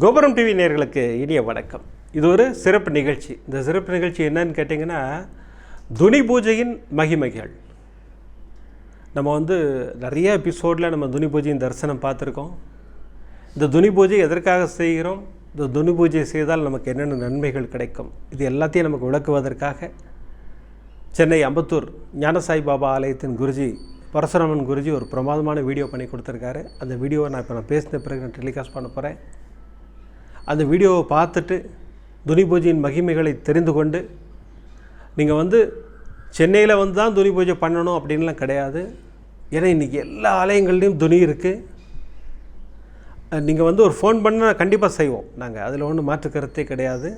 கோபுரம் டிவி நேயர்களுக்கு இனிய வணக்கம். இது ஒரு சிறப்பு நிகழ்ச்சி. இந்த சிறப்பு நிகழ்ச்சி என்னன்னு கேட்டிங்கன்னா, துனி பூஜையின் மகிமைகள். நம்ம நிறைய எபிசோடில் நம்ம துனி பூஜையின் தரிசனம் பார்த்துருக்கோம். இந்த துனி பூஜை எதற்காக செய்கிறோம், இந்த துனி பூஜை செய்தால் நமக்கு என்னென்ன நன்மைகள் கிடைக்கும், இது எல்லாத்தையும் நமக்கு விளக்குவதற்காக சென்னை அம்பத்தூர் ஞானசாய் பாபா ஆலயத்தின் குருஜி பரசுராமன் குருஜி ஒரு பிரமாதமான வீடியோ பண்ணி கொடுத்துருக்காரு. அந்த வீடியோவை நான் பேசின பிறகு நான் டெலிகாஸ்ட் பண்ண போகிறேன். அந்த வீடியோவை பார்த்துட்டு துனி பூஜையின் மகிமைகளை தெரிந்து கொண்டு நீங்கள் சென்னையில் தான் துனி பூஜை பண்ணணும் அப்படின்லாம் கிடையாது. ஏன்னா இன்றைக்கி எல்லா ஆலயங்கள்லேயும் துணி இருக்குது. நீங்கள் ஒரு ஃபோன் பண்ணால் கண்டிப்பாக செய்வோம் நாங்கள், அதில் ஒன்றும் மாற்று கருத்தே கிடையாது.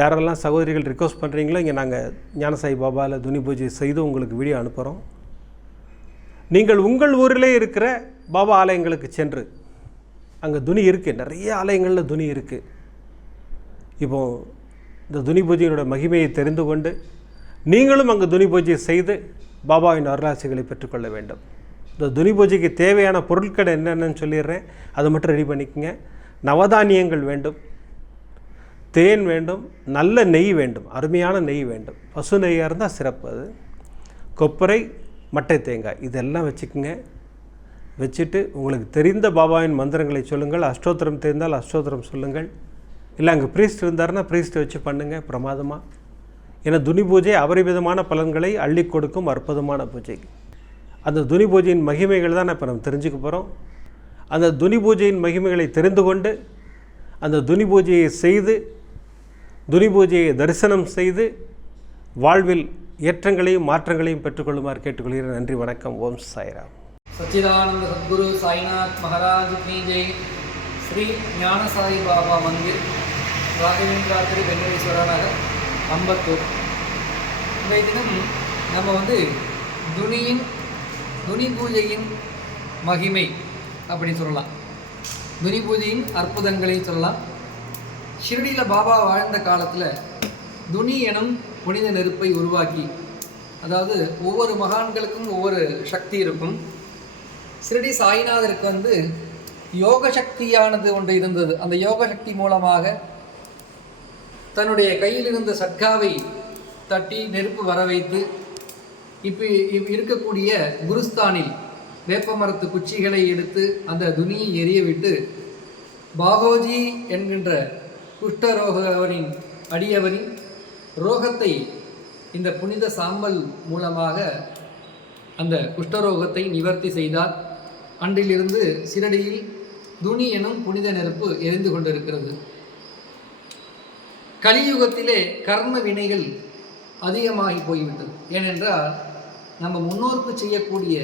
யாரெல்லாம் சகோதரிகள் ரிக்வஸ்ட் பண்ணுறீங்களோ இங்கே நாங்கள் ஞானசாய் பாபாவில் துனி பூஜை செய்து உங்களுக்கு வீடியோ அனுப்புகிறோம். நீங்கள் உங்கள் ஊரிலே இருக்கிற பாபா ஆலயங்களுக்கு சென்று அங்கே துணி இருக்குது, நிறைய ஆலயங்களில் துணி இருக்குது. இப்போது இந்த துனி பூஜையினோட மகிமையை தெரிந்து கொண்டு நீங்களும் அங்கே துனி பூஜை செய்து பாபாவின் அருளாசிகளை பெற்றுக்கொள்ள வேண்டும். இந்த துனி பூஜைக்கு தேவையான பொருட்கள் என்னென்னு சொல்லிடுறேன், அதை மட்டும் ரெடி பண்ணிக்கோங்க. நவதானியங்கள் வேண்டும், தேன் வேண்டும், நல்ல நெய் வேண்டும், அருமையான நெய் வேண்டும், பசு நெய்யாக இருந்தால் சிறப்பு. அது கொப்பரை, மட்டை தேங்காய் இதெல்லாம் வச்சுக்கோங்க. வச்சுட்டு உங்களுக்கு தெரிந்த பாபாவின் மந்திரங்களை சொல்லுங்கள். அஷ்டோத்திரம் தெரிந்தால் அஷ்டோத்திரம் சொல்லுங்கள். இல்லை அங்கே ப்ரீஸ்ட் இருந்தார்னா ப்ரீஸ்ட்டை வச்சு பண்ணுங்கள் பிரமாதமாக. ஏன்னா துனி பூஜை அபரிமிதமான பலன்களை அள்ளி கொடுக்கும் அற்புதமான பூஜை. அந்த துனி பூஜையின் மகிமைகள் தான் இப்போ நம்ம தெரிஞ்சுக்க போகிறோம். அந்த துனி பூஜையின் மகிமைகளை தெரிந்து கொண்டு அந்த துனி பூஜையை செய்து துனி பூஜையை தரிசனம் செய்து வாழ்வில் ஏற்றங்களையும் மாற்றங்களையும் பெற்றுக்கொள்ளுமாறு கேட்டுக்கொள்கிறேன். நன்றி, வணக்கம். ஓம் சாய்ராம். सच्चिदानंद सद्गुरु साईनाथ महाराज की जय. श्री ज्ञान साई बाबा मंदिर, ராகவேந்திராத்திரி வெங்கடேஸ்வர நகர், அம்பத்தூர். இன்றைய தினம் நம்ம துனி பூஜையின் மகிமை அப்படி சொல்லலாம், துனி பூஜையின் அற்புதங்களை சொல்லலாம். ஷிரடியில் பாபா வாழ்ந்த காலத்தில் துனி எனும் புனித நெருப்பை உருவாக்கி, அதாவது ஒவ்வொரு மகான்களுக்கும் ஒவ்வொரு சக்தி இருக்கும். ஷிரடி சாய்நாதருக்கு யோக சக்தியானது ஒன்று இருந்தது. அந்த யோக சக்தி மூலமாக தன்னுடைய கையில் இருந்த சட்காவை தட்டி நெருப்பு வர வைத்து இப்போ இருக்கக்கூடிய குருஸ்தானில் வேப்ப மரத்து குச்சிகளை எடுத்து அந்த துணியை எரிய விட்டு பாகோஜி என்கின்ற குஷ்டரோகவனின் அடியவரின் ரோகத்தை இந்த புனித சாம்பல் மூலமாக அந்த குஷ்டரோகத்தை நிவர்த்தி செய்தார். அன்றிலிருந்து ஷிரடியில் துனி எனும் புனித நெருப்பு எரிந்து கொண்டிருக்கிறது. கலியுகத்திலே கர்ம வினைகள் அதிகமாகி போய்விட்டது. ஏனென்றால் நம்ம முன்னோருக்கு செய்யக்கூடிய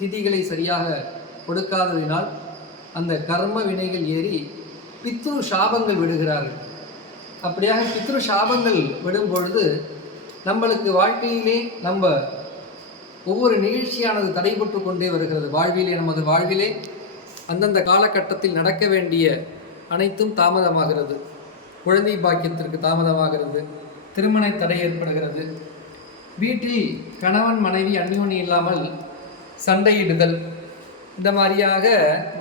திதிகளை சரியாக கொடுக்காததினால் அந்த கர்ம வினைகள் ஏறி பித்ரு சாபங்கள் விடுகிறார்கள். அப்படியாக பித்ரு சாபங்கள் விடும் பொழுது நம்மளுக்கு வாழ்க்கையிலே நம்ம ஒவ்வொரு நிகழ்ச்சியானது தடைபட்டு கொண்டே வருகிறது. நமது வாழ்விலே அந்தந்த காலகட்டத்தில் நடக்க வேண்டிய அனைத்தும் தாமதமாகிறது. குழந்தை பாக்கியத்திற்கு தாமதமாகிறது, திருமண தடை ஏற்படுகிறது, வீட்டில் கணவன் மனைவி அந்யோன்யம் இல்லாமல் சண்டையிடுதல், இந்த மாதிரியாக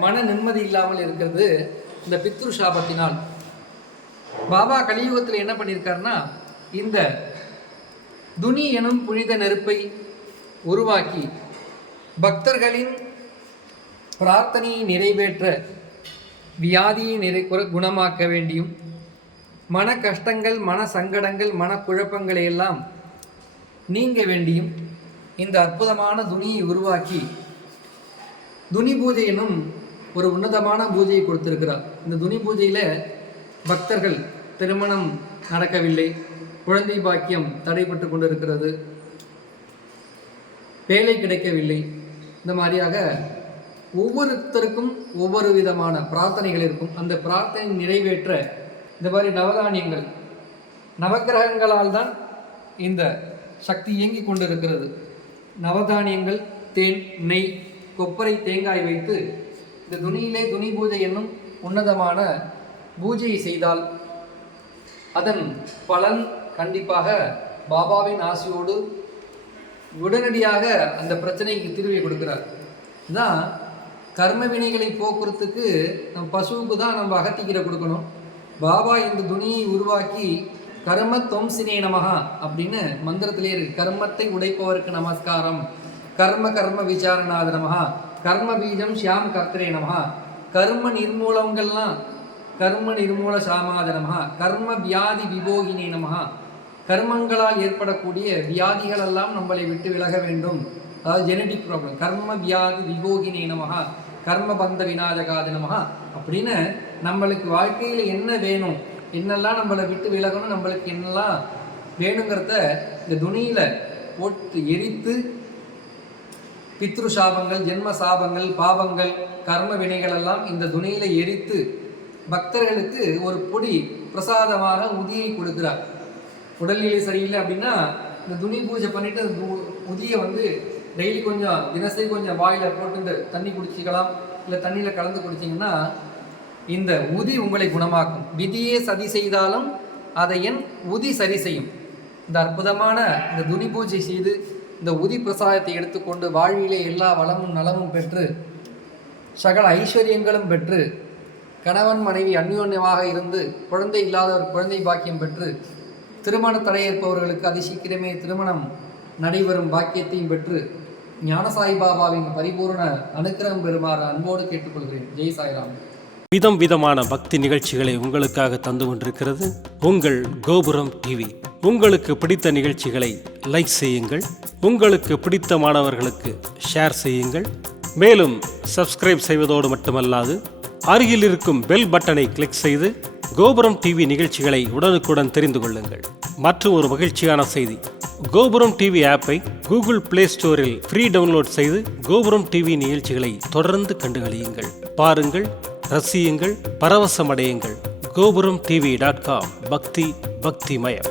மன நிம்மதி இல்லாமல் இருக்கிறது இந்த பித்ரு சாபத்தினால். பாபா கலியுகத்தில் என்ன பண்ணியிருக்காருன்னா, இந்த துனி எனும் புனித நெருப்பை உருவாக்கி பக்தர்களின் பிரார்த்தனையை நிறைவேற்ற, வியாதியை குணமாக்க வேண்டியும், மன கஷ்டங்கள், மன சங்கடங்கள், மன குழப்பங்களை எல்லாம் நீங்க வேண்டியும் இந்த அற்புதமான துணியை உருவாக்கி துனி பூஜை எனும் ஒரு உன்னதமான பூஜையை கொடுத்திருக்கிறார். இந்த துனி பூஜையில் பக்தர்கள் திருமணம் நடக்கவில்லை, குழந்தை பாக்கியம் தடைப்பட்டு கொண்டிருக்கிறது, வேலை கிடைக்கவில்லை, இந்த மாதிரியாக ஒவ்வொருத்தருக்கும் ஒவ்வொரு விதமான பிரார்த்தனைகள் இருக்கும். அந்த பிரார்த்தனை நிறைவேற்ற இந்த மாதிரி நவதானியங்கள், நவக்கிரகங்களால் தான் இந்த சக்தி இயங்கி கொண்டிருக்கிறது. நவதானியங்கள், தேன், நெய், கொப்பரை, தேங்காய் வைத்து இந்த துணியிலே துனி பூஜை என்னும் உன்னதமான பூஜையை செய்தால் அதன் பலன் கண்டிப்பாக பாபாவின் ஆசையோடு உடனடியாக அந்த பிரச்சனைக்கு தீர்வை கொடுக்கிறார். இதுதான் கர்ம வினைகளை போக்குறதுக்கு நம்ம பசுவுக்கு தான் நம்ம அகத்திக்கீரை கொடுக்கணும். பாபா இந்த துணியை உருவாக்கி கர்ம தொம்சினே நமஹா அப்படின்னு மந்திரத்திலே இருக்கு. கர்மத்தை உடைப்பவருக்கு நமஸ்காரம், கர்ம விசாரணாத நமஹா, கர்ம பீஜம் ஷியாம் கர்த்தரே நமஹா, கர்ம நிர்மூலங்கள்லாம் கர்ம நிர்மூல சாமாத நமஹா, கர்ம வியாதி விபோகினே நமஹா, கர்மங்களால் ஏற்படக்கூடிய வியாதிகள் எல்லாம் நம்மளை விட்டு விலக வேண்டும். அதாவது ஜெனடிக் ப்ராப்ளம். கர்ம வியாதி விபோகினே நமஹா, கர்ம பந்த விநாயகாத நமஹா அப்படின்னு நம்மளுக்கு வாழ்க்கையில் என்ன வேணும், என்னெல்லாம் நம்மளை விட்டு விலகணும், நம்மளுக்கு என்னெல்லாம் வேணுங்கிறத இந்த துணியில் போட்டு எரித்து பித்ரு சாபங்கள், ஜென்ம சாபங்கள், பாவங்கள், கர்ம வினைகள் எல்லாம் இந்த துணியில் எரித்து பக்தர்களுக்கு ஒரு பொடி பிரசாதமாக உதியை கொடுக்கிறார். உடல்நிலை சரியில்லை அப்படின்னா இந்த துணி பூஜை பண்ணிட்டு அந்த உதியை டெய்லி கொஞ்சம் தினசரி கொஞ்சம் வாயில் போட்டு இந்த தண்ணி குடிச்சிக்கலாம், இல்லை தண்ணியில் கலந்து குடிச்சிங்கன்னா இந்த உதி உங்களை குணமாக்கும். விதியே சதி செய்தாலும் அதை என் உதி சரி செய்யும். இந்த அற்புதமான இந்த துணி பூஜை செய்து இந்த உதி பிரசாதத்தை எடுத்துக்கொண்டு வாழ்விலே எல்லா வளமும் நலமும் பெற்று சகல ஐஸ்வர்யங்களும் பெற்று கணவன் மனைவி அந்யோன்யமாக இருந்து குழந்தை இல்லாதவர் குழந்தை பாக்கியம் பெற்று திருமண தடையேற்பவர்களுக்கு அதிசீக்கிரமே திருமணம் நடைபெறும் பாக்கியத்தையும் பெற்று ஞானசாய் பாபாவின் பரிபூர்ண அனுக்கிரகம் பெறுமாறு அன்போடு கேட்டுக்கொள்கிறேன். ஜெய் சாய்ராம். விதம் விதமான பக்தி நிகழ்ச்சிகளை உங்களுக்காக தந்து கொண்டிருக்கிறது உங்கள் கோபுரம் டிவி. உங்களுக்கு பிடித்த நிகழ்ச்சிகளை லைக் செய்யுங்கள், உங்களுக்கு பிடித்த மாணவர்களுக்கு ஷேர் செய்யுங்கள். மேலும் சப்ஸ்கிரைப் செய்வதோடு மட்டுமல்லாது அருகில் இருக்கும் பெல் பட்டனை கிளிக் செய்து கோபுரம் டிவி நிகழ்ச்சிகளை உடனுக்குடன் தெரிந்து கொள்ளுங்கள். மற்றும் ஒரு மகிழ்ச்சியான செய்தி, கோபுரம் டிவி ஆப்பை கூகுள் பிளே ஸ்டோரில் ஃப்ரீ டவுன்லோட் செய்து கோபுரம் டிவி நிகழ்ச்சிகளை தொடர்ந்து கண்டுகளியுங்கள். பாருங்கள், ரசியுங்கள், பரவசமடையுங்கள். gopuramtv.com. பக்தி பக்திமயம்.